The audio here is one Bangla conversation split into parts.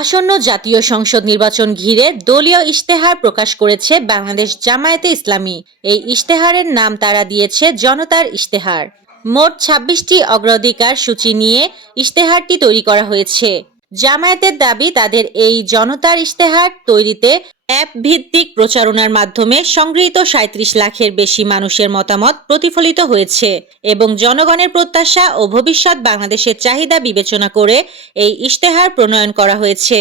আসন্ন জাতীয় সংসদ নির্বাচন ঘিরে দলীয় ইশতেহার প্রকাশ করেছে বাংলাদেশ জামায়াতে ইসলামী। এই ইশতেহারের নাম তারা দিয়েছে জনতার ইশতেহার। মোট ২৬টি অগ্রাধিকার সূচি নিয়ে ইশতেহারটি তৈরি করা হয়েছে। জামায়াতের দাবি, তাদের এই জনতার ইশতেহার তৈরিতে অ্যাপ ভিত্তিক প্রচারণার মাধ্যমে সংগৃহীত ৩৭ লাখের বেশি মানুষের মতামত প্রতিফলিত হয়েছে এবং জনগণের প্রত্যাশা ও ভবিষ্যৎ বাংলাদেশের চাহিদা বিবেচনা করে এই ইশতেহার প্রণয়ন করা হয়েছে।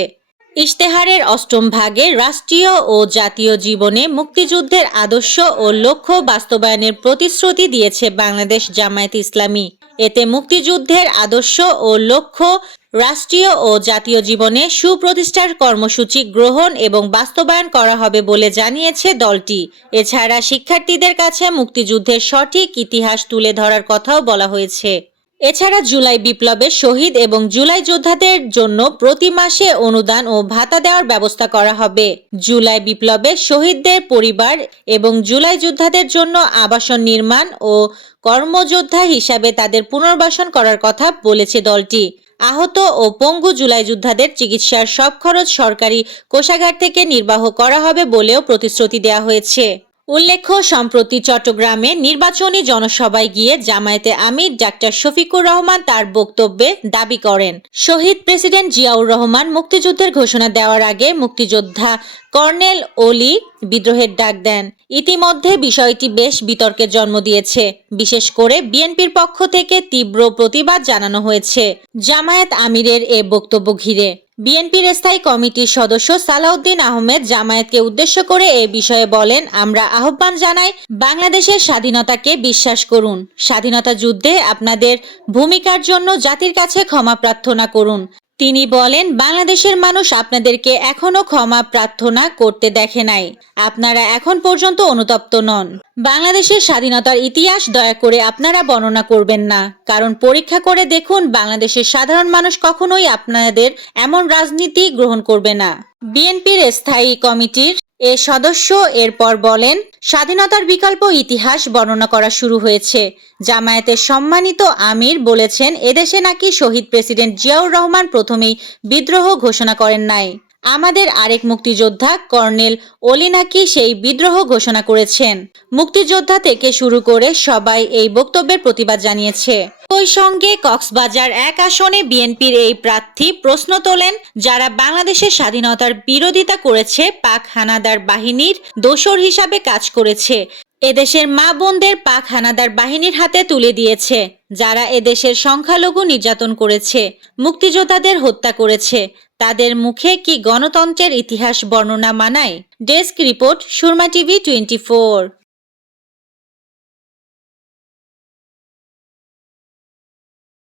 ইশতেহারের অষ্টম ভাগে রাষ্ট্রীয় ও জাতীয় জীবনে মুক্তিযুদ্ধের আদর্শ ও লক্ষ্য বাস্তবায়নের প্রতিশ্রুতি দিয়েছে বাংলাদেশ জামায়াতে ইসলামী। এতে মুক্তিযুদ্ধের আদর্শ ও লক্ষ্য রাষ্ট্রীয় ও জাতীয় জীবনে সুপ্রতিষ্ঠার কর্মসূচি গ্রহণ এবং বাস্তবায়ন করা হবে বলে জানিয়েছে দলটি। এছাড়া শিক্ষার্থীদের কাছে মুক্তিযুদ্ধের সঠিক ইতিহাস তুলে ধরার কথাও বলা হয়েছে। এছাড়া জুলাই বিপ্লবের শহীদ এবং জুলাই যোদ্ধাদের জন্য প্রতি মাসে অনুদান ও ভাতা দেওয়ার ব্যবস্থা করা হবে। জুলাই বিপ্লবের শহীদদের পরিবার এবং জুলাই যোদ্ধাদের জন্য আবাসন নির্মাণ ও কর্মযোদ্ধা হিসাবে তাদের পুনর্বাসন করার কথা বলেছে দলটি। আহত ও পঙ্গু জুলাই যোদ্ধাদের চিকিৎসার সব খরচ সরকারি কোষাগার থেকে নির্বাহ করা হবে বলেও প্রতিশ্রুতি দেওয়া হয়েছে। উল্লেখ্য, সম্প্রতি চট্টগ্রামে নির্বাচনী জনসভায় গিয়ে জামায়াতে আমির ডাক্তার শফিকুর রহমান তার বক্তব্যে দাবি করেন, শহীদ প্রেসিডেন্ট জিয়াউর রহমান মুক্তিযুদ্ধের ঘোষণা দেওয়ার আগে মুক্তিযোদ্ধা কর্নেল ওলি বিদ্রোহের ডাক দেন। ইতিমধ্যে বিষয়টি বেশ বিতর্কের জন্ম দিয়েছে। বিশেষ করে বিএনপির পক্ষ থেকে তীব্র প্রতিবাদ জানানো হয়েছে জামায়াত আমিরের এ বক্তব্য ঘিরে। বিএনপির স্থায়ী কমিটির সদস্য সালাউদ্দিন আহমেদ জামায়াতকে উদ্দেশ্য করে এ বিষয়ে বলেন, আমরা আহ্বান জানাই, বাংলাদেশের স্বাধীনতাকে বিশ্বাস করুন। স্বাধীনতা যুদ্ধে আপনাদের ভূমিকার জন্য জাতির কাছে ক্ষমা প্রার্থনা করুন। তিনি বলেন, বাংলাদেশের মানুষ আপনাদেরকে এখনো ক্ষমা প্রার্থনা করতে দেখে নাই। আপনারা এখন পর্যন্ত অনুতপ্ত নন। বাংলাদেশের স্বাধীনতার ইতিহাস দয়া করে আপনারা বর্ণনা করবেন না, কারণ পরীক্ষা করে দেখুন বাংলাদেশের সাধারণ মানুষ কখনোই আপনাদের এমন রাজনীতি গ্রহণ করবে না। বিএনপির স্থায়ী কমিটির এ সদস্য এরপর বলেন, স্বাধীনতার বিকল্প ইতিহাস বর্ণনা করা শুরু হয়েছে। জামায়াতের সম্মানিত আমির বলেছেন, এদেশে নাকি শহীদ প্রেসিডেন্ট জিয়াউর রহমান প্রথমেই বিদ্রোহ ঘোষণা করেন নাই। আমাদের আরেক মুক্তিযোদ্ধা কর্নেল ওলি নাকি সেই বিদ্রোহ ঘোষণা করেছেন। মুক্তিযোদ্ধা থেকে শুরু করে সবাই এই বক্তব্যের প্রতিবাদ জানিয়েছে। ওই সঙ্গে কক্সবাজার ১ আসনে বিএনপির এই প্রার্থী প্রশ্ন তোলেন, যারা বাংলাদেশের স্বাধীনতার বিরোধিতা করেছে, পাক হানাদার বাহিনীর দোসর হিসাবে কাজ করেছে, এদেশের মা বোনদের পাক হানাদার বাহিনীর হাতে তুলে দিয়েছে, যারা এদেশের সংখ্যালঘু নির্যাতন করেছে, মুক্তিযোদ্ধাদের হত্যা করেছে, তাদের মুখে কি গণতন্ত্রের ইতিহাস বর্ণনা মানায়? Desk report, Surma TV 24।